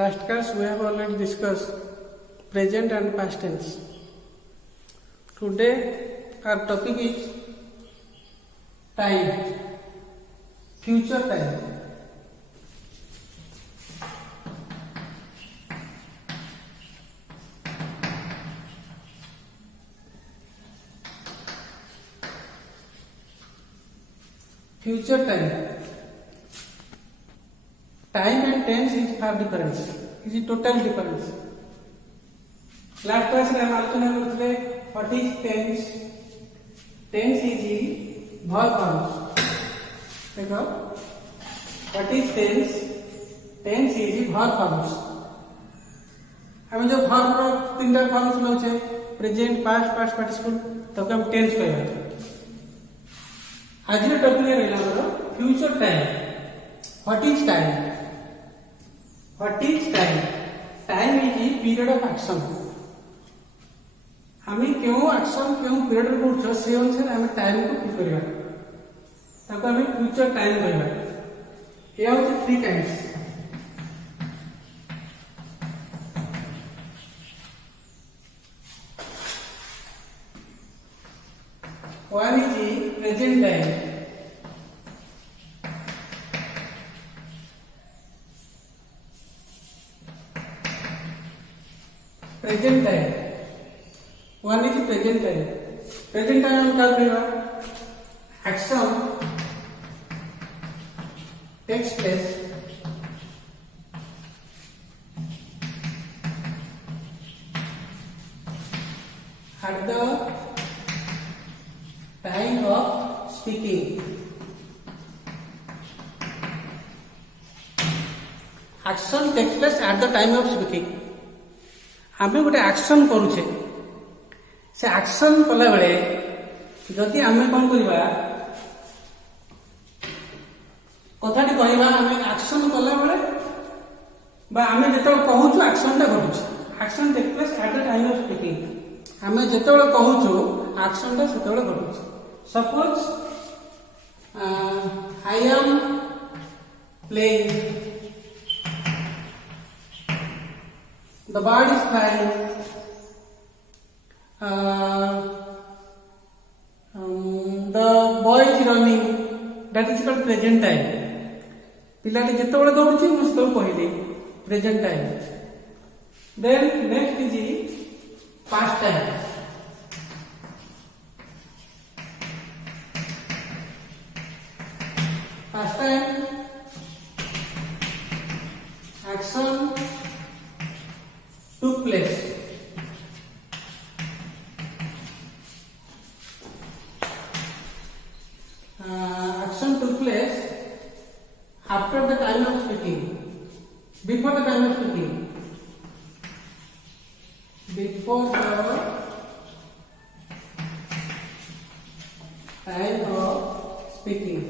Last class we have already discussed present and past tense. Today our topic is time, future time. Future time. Time and tense is far difference. Is a total difference. Last class रे हम आलोचना करते what is tense. Tense is verb forms. देखो what is tense. Tense is verb forms. हम जो verb रो तीन forms नौचे present, past, past participle तो हम tense कहते हैं. आज रे टॉपिक है रहला future time. What is time? What is time? Time is the period of action. हमें क्यों एक्शन क्यों पीरियड को से अनुसार हमें टाइम को फिल करबा ताको हमें फ्यूचर टाइम कहबा ये होते three times one is present time present time. One is present time. Present time हम क्या करेगा? Action takes place at the time of speaking. Action takes place at the time of speaking. आमे गोटे action करूचे से action कला बेले जदि आमे कोन करबा कथाटी कहबा आमे एक्शन कला बेले बा आमे जेतो कहूछु एक्शन ता घटुछ action take place at the time of speaking आमे जेतो कहूछु एक्शन ता सेतो घटुछ suppose I am playing the bird is flying the boy is running that is called present time पिलाटी जेतेबेले दौड़ुची मु सेतेबेले कहली present time then next is past time past time action took place action took place after the time of speaking before the time of speaking before the time of speaking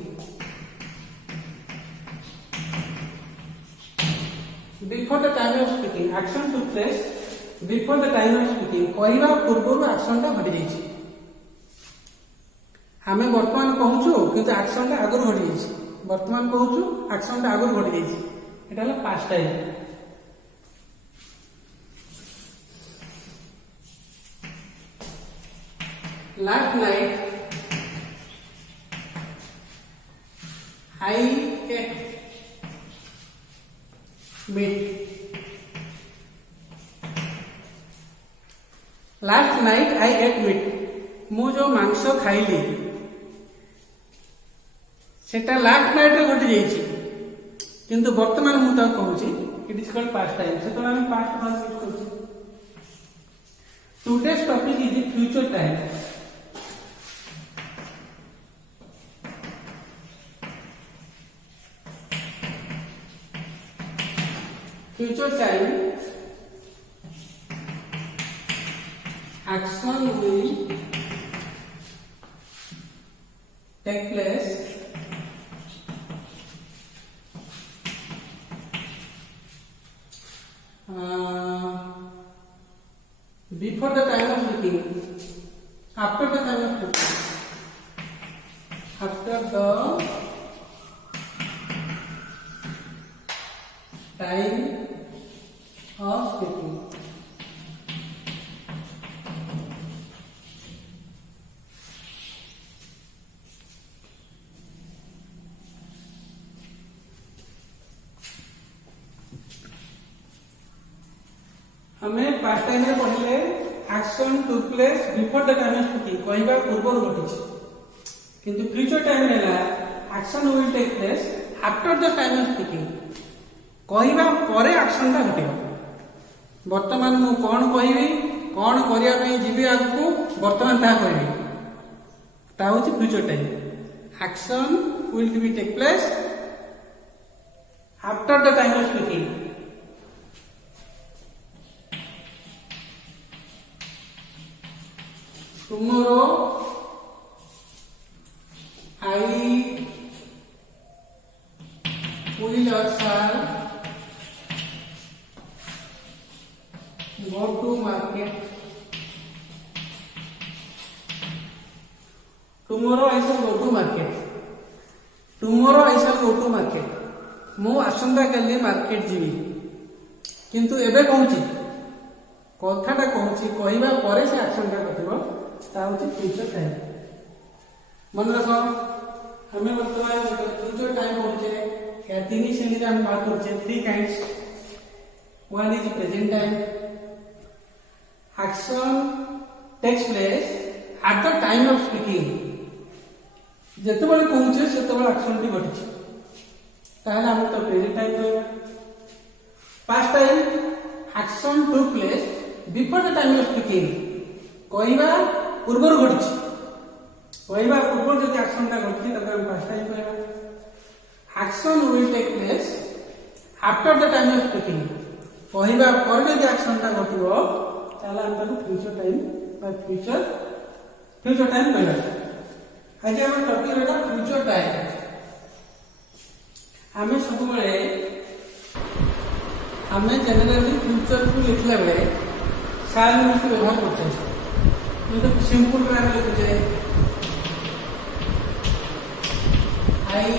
before the time of speaking action took place before the time of speaking कहवा पूर्व action टा घटी जाइए हमें वर्तमान कहूछु किंतु action टा आगु घटी जाइए वर्तमान कहूछु एक्शन टा आगु घटी जाइए एटा हला past time last night I meat last night I ate meat मु जो मांस खाइली सेटा लास्ट नाइट रे घटी जाइछि किंतु वर्तमान मु ता कहूछि it is called past time से तो हम पास्ट टेंस यूज करछि today's topic is future time future time action will take place before the time of speaking after the time of speaking after the time past time रे पढ़िले action took place before the time of speaking कहबा पूर्व घटिछि किंतु future time रे ना action will take place after the time of speaking कहबा परे एक्शन ता घटिबो वर्तमान मु कोन कहबी कोन करिया पई जीवी आगु वर्तमान ता कहबी ता होछि future time action will be take place after the time of speaking tomorrow I will or shall go to market. Tomorrow I shall go to market. Tomorrow I shall go to market. मु आसंता काली market जीवी किंतु एबे कहूची कथाटा कहूची कहबा परे से action टा करथिबो ता होची फ्यूचर टाइम मन रखो हमें वर्तमान फ्यूचर टाइम होचे या तीन श्रेणी रे हम बात करछे three kinds one is present time action takes place at the time of speaking जेतेबेले कहूचे सेतेबेले एक्शन टी घटिछि ताहले हम तो प्रेजेंट टाइम कहबा past time action took place before the time of speaking कहबा पूर्वर घटिछि कहबा पूर्वर जदि एक्शन ता घटिछि तबे हम पास्ट टाइम कहबा action will take place after the time of speaking कहबा पर जदि एक्शन ता घटिबो ताला हम ताको फ्यूचर टाइम बा फ्यूचर टाइम कहबा आज हम टॉपिक रहला फ्यूचर टाइम हमें सब बेले हमें जनरली फ्यूचर को लिखला बेले साल में व्यवहार करते हैं तो सिंपल ग्रामर लिखते हैं आई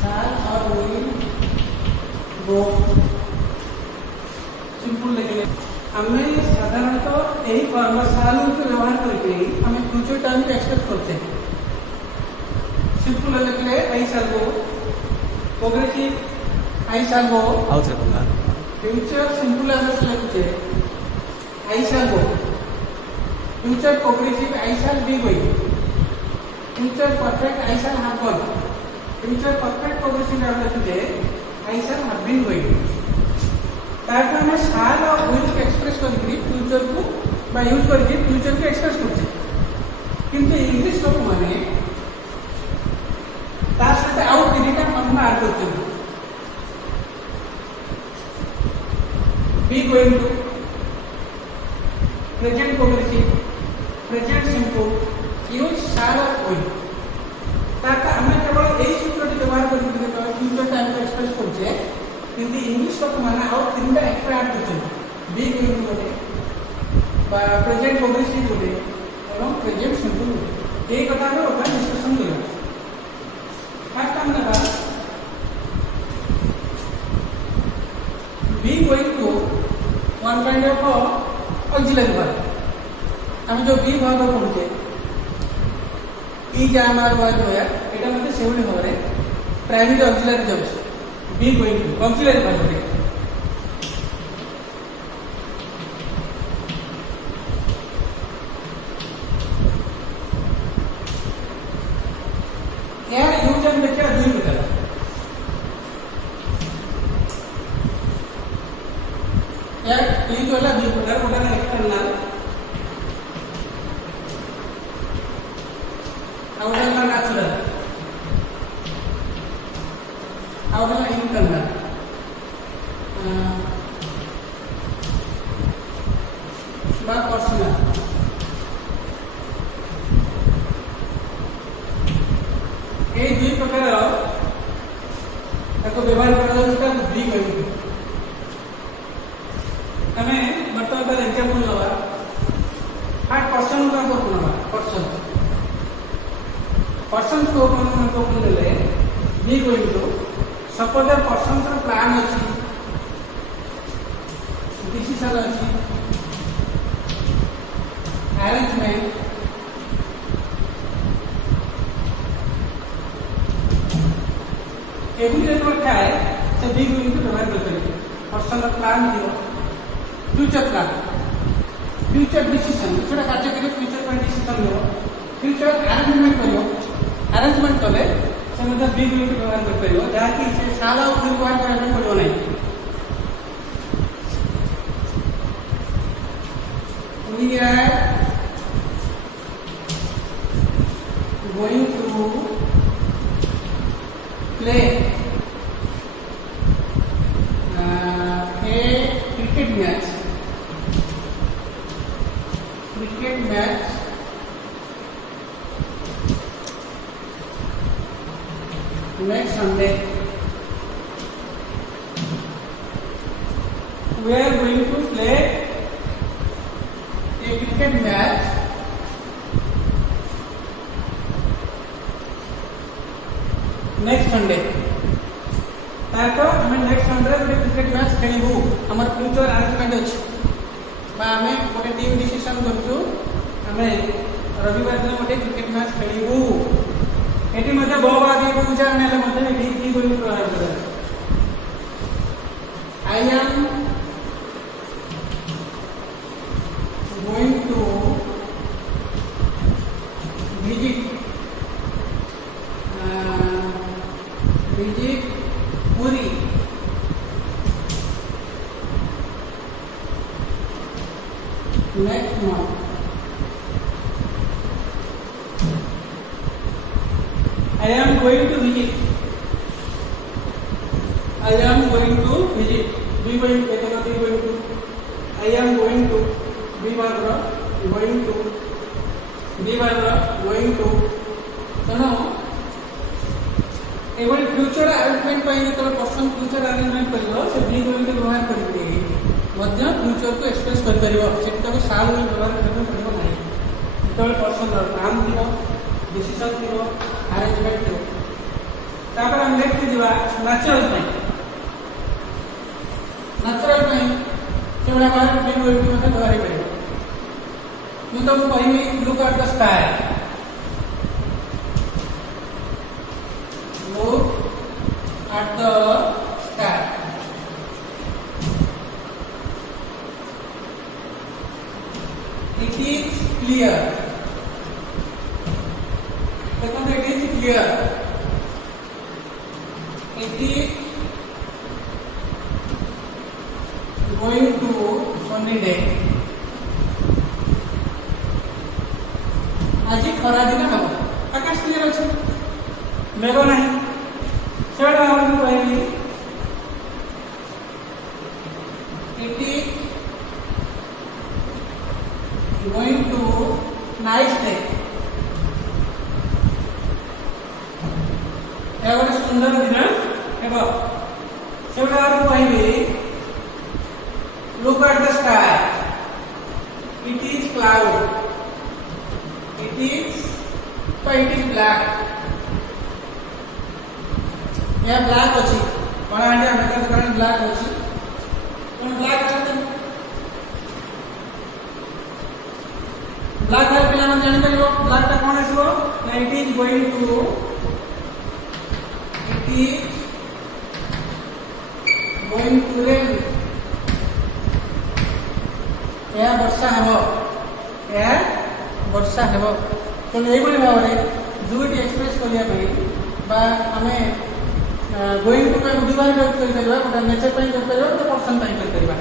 साल और विल गो सिंपल लिखले हमें साधारणतः यही फॉर्म साल को व्यवहार करके हमें फ्यूचर टाइम को एक्सप्रेस करते हैं सिंपल लिखले आई साल गो प्रोग्रेसिव आई साल गो फ्यूचर सिंपल लिखते आई साल गो future progressive I shall be going future perfect I shall have gone future perfect progressive लिखते I shall have been going तार हम साल और विल को एक्सप्रेस करके फ्यूचर को बा यूज करके फ्यूचर को एक्सप्रेस करते किंतु इंग्लिश लोक माने तार साथे आउ तीनटा फॉर्म ऐड करते be going to present progressive present simple use shall और विल ताका हम केवल एई सूत्रটি ব্যবহার করি फ्यूचर टाइम को एक्सप्रेस करछे किंतु इंग्लिश लोक माने आउ तीनटा एक्स्ट्रा ऐड करछे बी गोइंग टू गोटे बा प्रेजेंट प्रोग्रेसिव गोटे एवं प्रेजेंट सिंपल गोटे एई कथा हम ओका डिस्कशन करिया फर्स्ट हम देखा be going to one kind of auxiliary verb हम जो बी वर्ब पढुचे ई जाम आर वर्ब है एटा मते सेवली होरे प्राइमरी ऑक्सिलरी जब्स be going to auxiliary verb है यार यूज हम देखिए दुई प्रकार यार यूज वाला दुई प्रकार गोटा ना एक्सटर्नल और ना नेचुरल और ना इंटरनल बा पर्सनल এই দুই প্রকার তাকে ব্যবহার করা যাচ্ছে বি গোইং টু আমি বর্তমান এক্সাম্পল নেবা ফার্স্ট पर्सन का को नेबा पर्सन को ले be going to suppose that person का प्लान अछि डिसीजन अछि अरेंजमेंट एवरी रेट में क्या है से बी गोइंग टू व्यवहार करते हैं पर्सन का प्लान दियो फ्यूचर प्लान फ्यूचर डिसीजन किछटा कार्य करियो फ्यूचर पर डिसीजन लो फ्यूचर अरेंजमेंट करियो अरेंजमेंट कले से मतलब बी गोइंग टू व्यवहार कर परियो जाकि से साला व्यवहार करबे पड़ियो नै we are going to play a cricket match next Sunday. We are going to play a cricket match next Sunday. ताको हमें नेक्स्ट संडे गोटे क्रिकेट मैच खेलबू हमर फ्यूचर अरेंजमेंट अछि बा हमें गोटे टीम डिसीजन करछु हमें रविवार दिन गोटे क्रिकेट मैच खेलबू एटी मध्ये बहुत आदि पूजा नेले मध्ये एटी की गोइंग टू व्यवहार करे I am going to visit Puri next month. I am going to visit. I am going to visit. Be going to. I am going to. Be going to. Be going to. तेणु एवं future arrangement जो person future arrangement कर B going to व्यवहार कर future को express कर साल व्यवहार करने पड़ो ना जो पर्सन प्लान थी डिसीजन थी अरेंजमेंट थी आम नेक्स्ट जावा नेचुरल से भाव बी गोइंग टू व्यवहार कर मुझे तुमको कहमी look at the sky look at the sky. It is clear. It is clear. It is going to sunny day. आज खरा दिन हम आकाश क्लियर अच्छे मेघ ना सेटा हम कहली it is going to nice day या गोटे सुंदर दिन हेबो सेटा हम कहली look at the sky it is cloud it is black यह ब्लैक अच्छी कौन आंटी हमें करंट ब्लैक अच्छी कौन ब्लैक करते ब्लैक है पिला मन जानि परिबो ब्लैक ता कौन आसीबो ना it is going to rain यह वर्षा हेबो तो एई बोली भाव रे दुईटी एक्सप्रेस करिया पई बा हमें गोइंग टू का डिवाइड आउट कर करबा गोटा नेचर पई कर करबा तो पर्सन पई कर करबा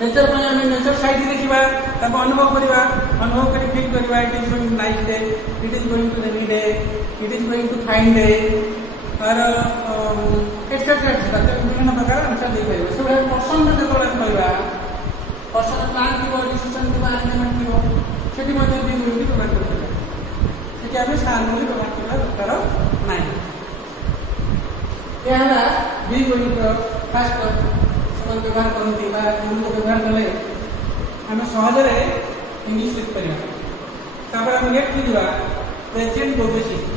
नेचर पई हमें नेचर साइड देखिबा तब अनुभव करी फील करबा it is going nice day it is going to rainy day it is going to fine day और एक्सेट्रा विभिन्न प्रकार आंसर दे परिबा सब पर्सन में जो कहबा पर्सन प्लान की डिसीजन की अरेंजमेंट की सेठी मध्ये भी गोइंग टू व्यवहार करबा सेठी हमें सारमूली व्यवहार करबा दरकार नाही यह बी गोइंग फास्ट सब व्यवहार करती व्यवहार कले आम सहजरे इंग्लीश लिख पार आम नेक्स्ट लिखा present progressive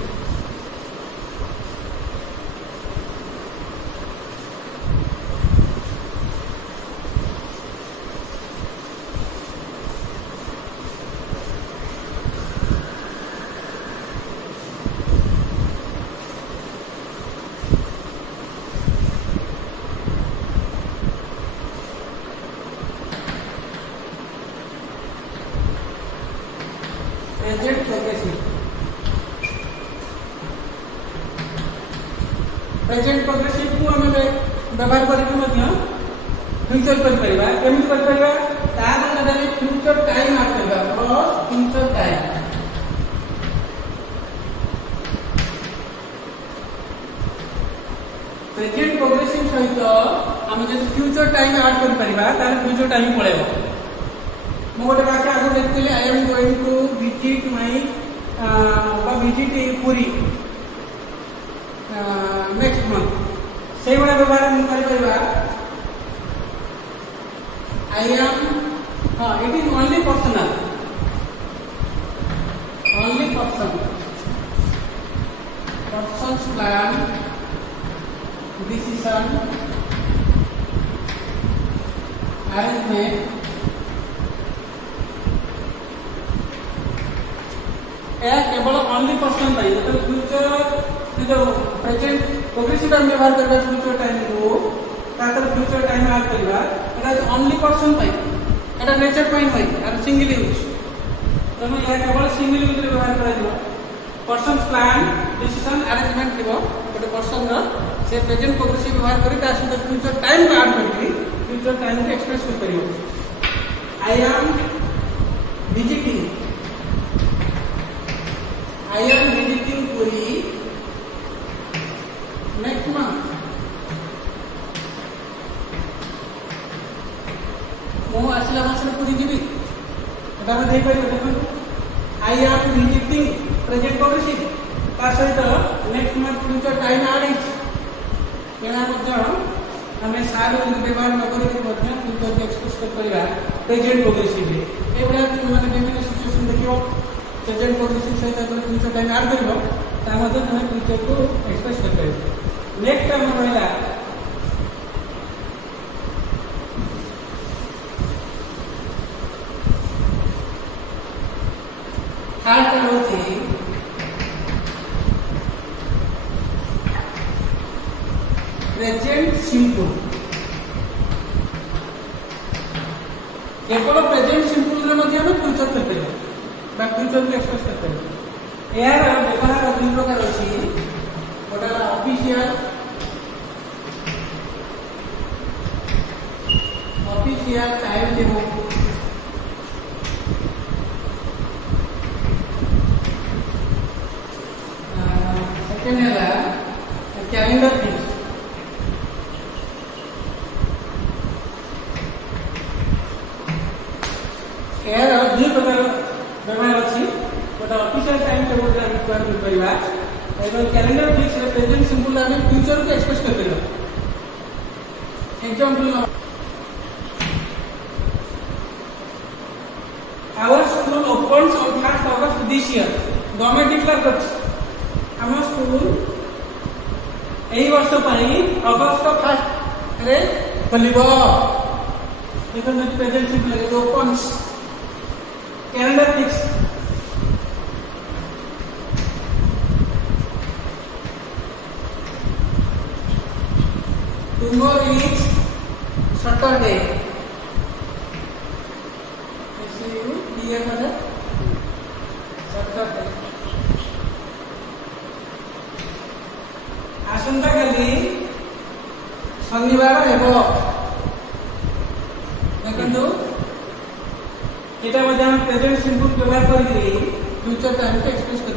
present progressive present progressive को आम व्यवहार करके फ्यूचर केमी कर फ्यूचर टाइम आड करवा फ्यूचर टाइम प्रेजेंट प्रोग्रेसिव सहित आम जो फ्यूचर टाइम आड कर फ्यूचर टाइम पड़ेगा मु गोटे बात आगे देखते I am going to visit my visit Puri next month से भाया व्यवहार कर I am it is only personal person's plan decision arrangement केवल ओनली पर्सन फ्यूचर जो प्रेजेंट प्रोग्रेसिव टाइम व्यवहार करबा फ्यूचर टाइम को फ्यूचर टाइम ऐड करबा ओनली पर्सन एटा नेचर पॉइंट सिंगल यूज तेणु यह केवल सिंगल यूज व्यवहार कर पर्सन प्लान डिसीजन अरेंजमेंट थी गोटे पर्सन से प्रेजेंट प्रोग्रेसिव व्यवहार कर फ्यूचर टाइम को ऐड कर फ्यूचर टाइम को एक्सप्रेस कर I am visiting Puri next month मु आसला मास पुरी जी I am visiting present progressive सहित नेक्स्ट मंथ फ्यूचर टाइम आड आम सार व्यवहार नक फ्यूचर को एक्सप्रेस कर प्रेजेंट प्रोग्रेसिव विभिन्न सिचुएशन देख प्रेजेंट प्रोग्रेसिव सहित फ्यूचर टाइम आड कर फ्यूचर को एक्सप्रेस कर नेक्स्ट आम रहा थर्ड हूँ प्रेजेंट सिंपल केवल प्रेजेंट सिंपल फ्यूचर कर फ्यूचर को एक्सप्रेस कर यार व्यवहार दुई प्रकार अच्छी गोटे ऑफिशियल टाइम टेबल सेकेंड है कैलेंडर फिक्स यार दुई प्रकार व्यवहार अच्छी गोटे ऑफिशियल टाइम टेबल रिक्वायरमेंट करवा कैलेंडर फिक्स प्रेजेंट सिंपल आम फ्यूचर को एक्सप्रेस कर example our school opens on 1st August this year government declare कर आम स्कूल यही वर्ष अगस्त 1st रे खोल present simple opens calendar fix tomorrow is Saturday Saturday आसंता काली शनिवार हेब देखो ये प्रेजेंट सिंपल व्यवहार कर फ्यूचर टाइम को एक्सप्रेस कर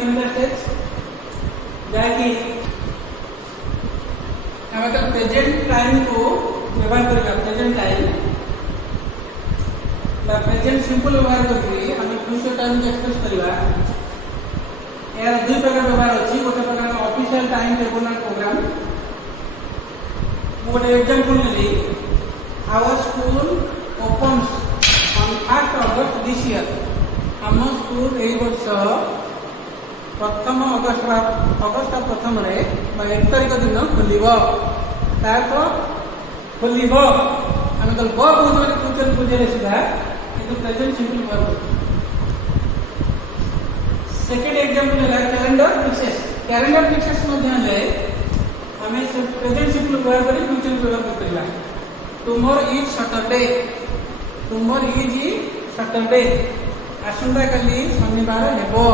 तीन स्टेज जहाँकि प्रेजेंट टाइम को व्यवहार कर प्रेजेंट टाइम प्रेजेंट सिंपल व्यवहार कर फ्यूचर टाइम को एक्सप्रेस करवा यार दुई प्रकार व्यवहार अच्छी गोटे प्रकार official time table and program गोटे एग्जांपल नेली our school opens on 1st August this year आम स्कूल यही वर्ष प्रथम अगस्त प्रथम 1 तारिख दिन खोल आम तो बहुत फ्यूचर बुझे सीधा कि present simple work second example है कैलेंडर फिक्सेस आम प्रेजेंट सिंपल व्यवहार कर फ्यूचर व्यवहार कर टुमोरो इज सैटरडे आसंता काली शनिवार हेबो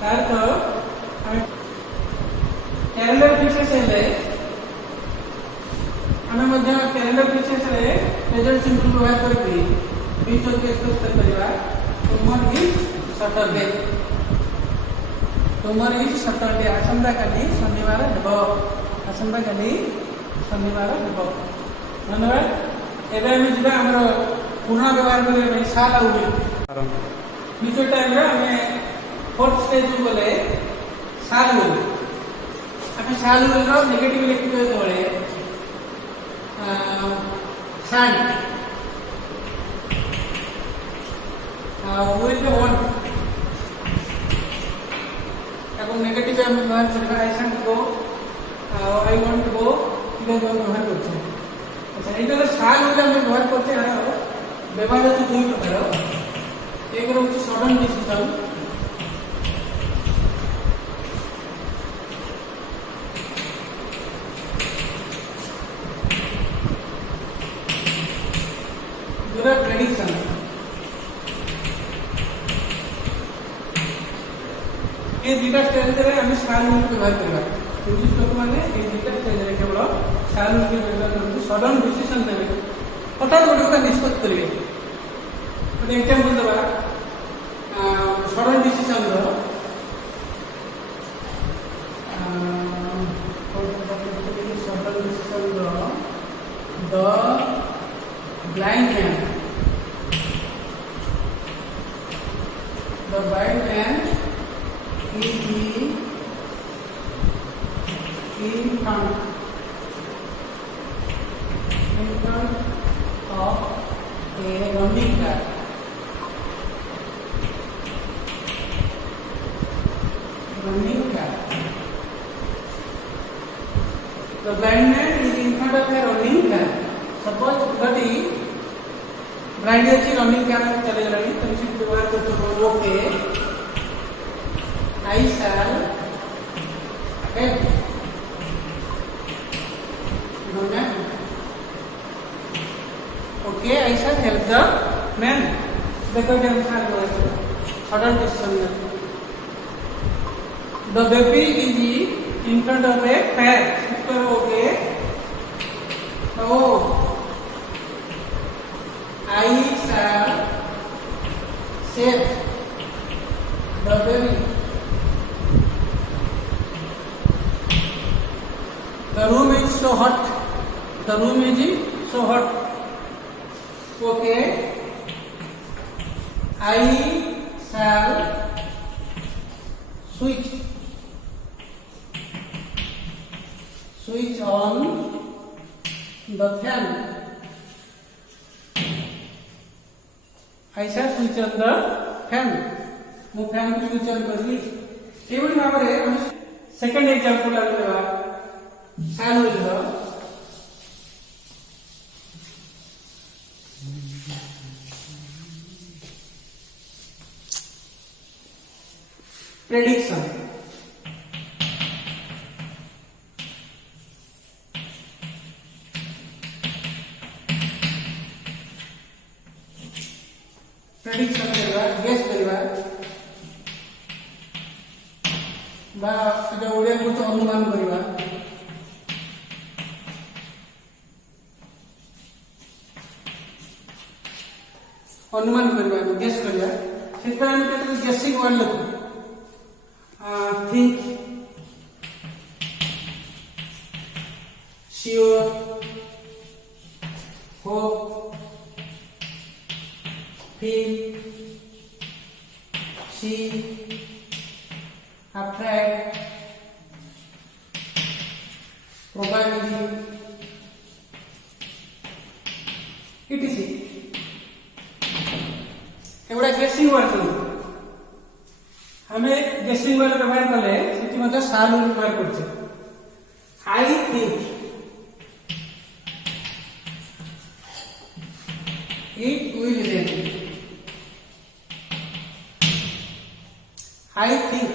तार तो कैलेंडर विशेष हेले आमे मध्य कैलेंडर विशेष रे प्रेजेंट सिंपल व्यवहार करके फ्यूचर के एक्सप्रेस करबा तुमर इज सैटरडे आसंता काली शनिवार हेबो आसंता काली शनिवार हेबो धन्यवाद एबे हम जिबा हमर पुनः व्यवहार करे साल आउबे फ्यूचर टाइम रे हमें फोर्थ स्टेज बोले साल बोले हमें साल बोले नेगेटिव लिखते तोळे सन with the one अब नेगेटिव हम व्यवहार करबा I want to go I want to go इधर हम व्यवहार करछे अच्छा इधर साल बोले हम व्यवहार करछे आरो व्यवहार तो दुई प्रकार एक होची सडन डिसीजन दूसरा प्रेडिक्शन ये दुटा स्टेज रे हम साल व्यवहार करबा इंग्लिश लोक माने ये दुटा स्टेज रे केवल साल व्यवहार करबा सडन डिसीजन देबे हठात गोटे निष्पत्ति करेंगे गोटे एग्जांपल देवा sudden decision sudden decision the blind man is in front of a running car. The blind man is in front of a running car. Suppose somebody blind अच्छी running car चले गए तो इसे व्यवहार करते हो okay I shall help the man. Okay, I shall help the man. देखो क्या मिसाल हुआ है सडन डिसीजन में the baby is in front of a fair super okay oh I shall save the baby. The room is so hot. The room is so hot. Okay. I shall switch on the fan. I shall switch on the fan. मु fan को switch on करली एवढी भाବରେ second example आलेवा साल होइलो prediction करवा guess करवा बा जो ओडिया को तो अनुमान करवा गेस करवा सेटा हम केते गेसिंग वर्ड लिखो think sure hope feel, see, afraid, probability, etc. एवढा गेसिंग वर्ड हमें गेसिंग वर्ड व्यवहार कले सेठी मते साल व्यवहार करछे I think it will rain I think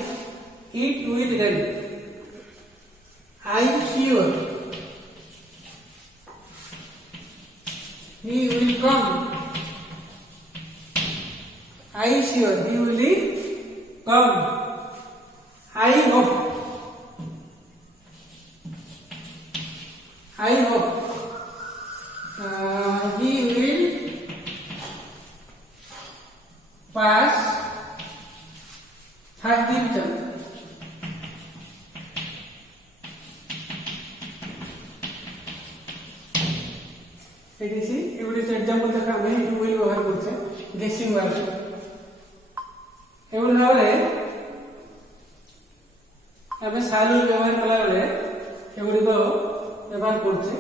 it will rain. I am sure he will come. I sure he will come. I hope. I hope he will pass third division. एवढे example तक आम will व्यवहार करछे गेसिंग वाले एवढे भावे आम shall will व्यवहार कला बेले एवढे को व्यवहार करछे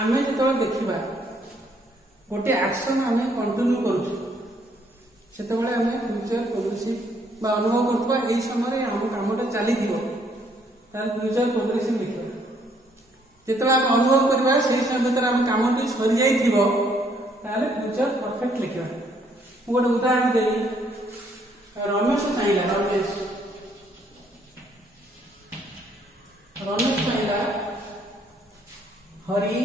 आम जो देखा गोटे एक्शन आम कंटिन्यू करूँ से आम फ्यूचर प्रोग्रेसिव अनुभव करवा यही समय आम कमटा चली फ्यूचर प्रोग्रेसिव लिखा जिते आम अनुभव करवा से समय भर आम कमटी सरी जाइए फ्यूचर परफेक्ट लिखा गोटे उदाहरण देवी रमेश चाहिए रमेश चाहिए Hari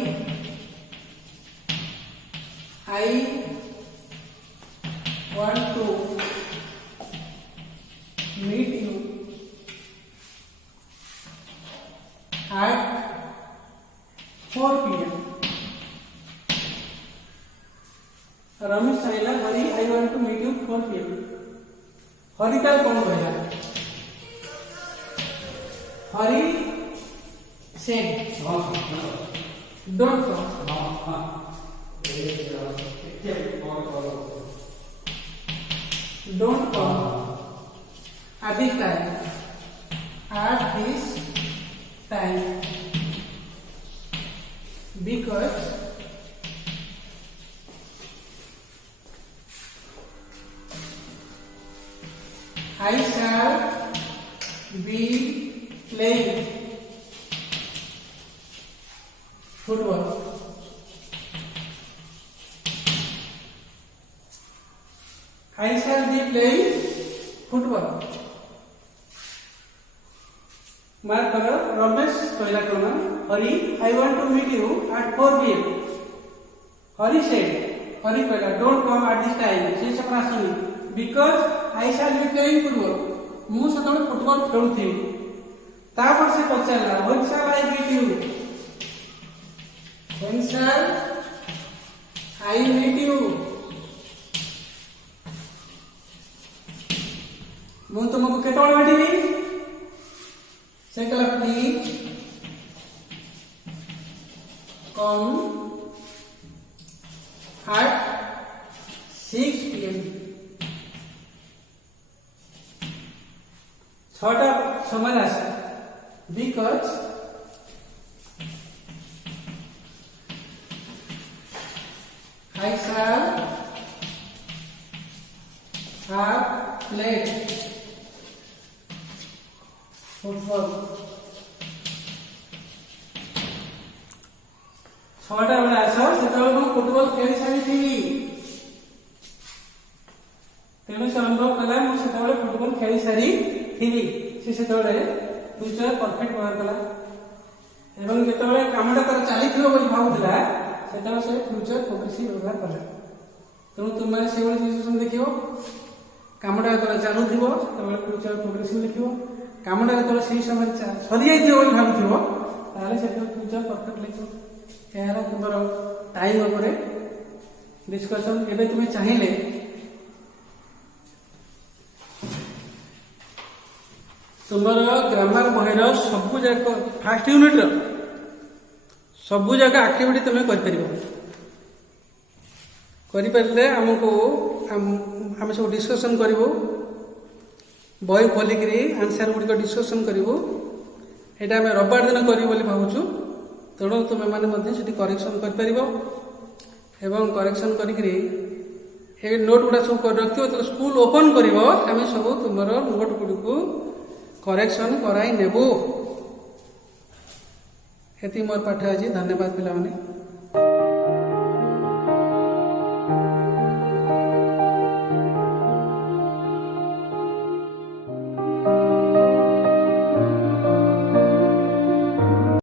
I want to meet you at 4 p.m. Ramesh चाहिए Hari I want to meet you 4 p.m. Hari का कौन कहला Hari said don't come. Don't come at this time. At this time, because I shall be playing football. I shall be playing football. Mark करो रमेश कहला कौन Hari I want to meet you at 4 p.m. Hari said Hari कहला don't come at this time से समय आसनी because I shall be playing football मु सतबे football खेलुथि तापर से पचारला when shall I meet you when shall I meet you ମୁଁ ତୁମକୁ କେତେବେଳେ ଭେଟିବି ସେ କହିଲା ପ୍ଲିଜ କମ୍ at 6 p.m. 6ଟା ସମୟ ଆସେ because I shall have played football. 6ଟା ବେଳେ ଆସ ସେତେବେଳେ ମୁଁ ଫୁଟବଲ ଖେଳି ସାରିଥିବି ତେଣୁ ସେ ଅନୁଭବ କଲା ମୁଁ ସେତେବେଳେ ଫୁଟବଲ ଖେଳି ସାରିଥିବି ସେ ସେତେବେଳେ ଫ୍ୟୁଚର ପରଫେକ୍ଟ ବ୍ୟବହାର କଲା ଏବଂ ଯେତେବେଳେ କାମଟା ତାର ଚାଲିଥିବ ବୋଲି ଭାବୁଥିଲା ସେତେବେଳେ ସେ ଫ୍ୟୁଚର ପ୍ରୋଗ୍ରେସିଭ ବ୍ୟବହାର କଲା ତେଣୁ ତୁମେ ସେଇଭଳି ସିଚୁଏସନ ଦେଖିବ କାମଟା ଯେତେବେଳେ ଚାଲୁଥିବ ସେତେବେଳେ ଫ୍ୟୁଚର ପ୍ରୋଗ୍ରେସିଭ ଲେଖିବ କାମଟା ଯେତେବେଳେ ସେଇ ସମୟରେ ସରିଯାଇଥିବ ବୋଲି ଭାବୁଥିବ ତାହେଲେ ସେତେବେଳେ ଫ୍ୟୁଚର ପରଫେକ୍ଟ ଲେଖିବ ଏହାର ତୁମର ଟାଇମ ଉପରେ ଡିସ୍କସନ ଏବେ ତୁମେ ଚାହିଁଲେ ତୁମର ଗ୍ରାମାର ବହିର ସବୁ ଯାକ ଫାର୍ଷ୍ଟ ୟୁନିଟ୍ର ସବୁ ଯାକ ଆକ୍ଟିଭିଟି ତୁମେ କରିପାରିବ କରିପାରିଲେ ଆମକୁ ଆମେ ସବୁ ଡିସ୍କସନ କରିବୁ ବହି ଖୋଲିକିରି ଆନ୍ସର ଗୁଡ଼ିକ ଡିସ୍କସନ କରିବୁ ଏଇଟା ଆମେ ରବିବାର ଦିନ କରିବୁ ବୋଲି ଭାବୁଛୁ ତେଣୁ ତୁମେମାନେ ମଧ୍ୟ ସେଠି କରେକ୍ସନ କରିପାରିବ ଏବଂ କରେକ୍ସନ କରିକିରି ଏ ନୋଟ୍ ଗୁଡ଼ା ସବୁ କରି ରଖିଥିବ ଯେତେବେଳେ ସ୍କୁଲ ଓପନ କରିବ ଆମେ ସବୁ ତୁମର ନୋଟ୍ ଗୁଡ଼ିକୁ କରେକ୍ସନ କରାଇ ନେବୁ ଏତିକି ମୋର ପାଠ ଅଛି ଧନ୍ୟବାଦ ପିଲାମାନେ।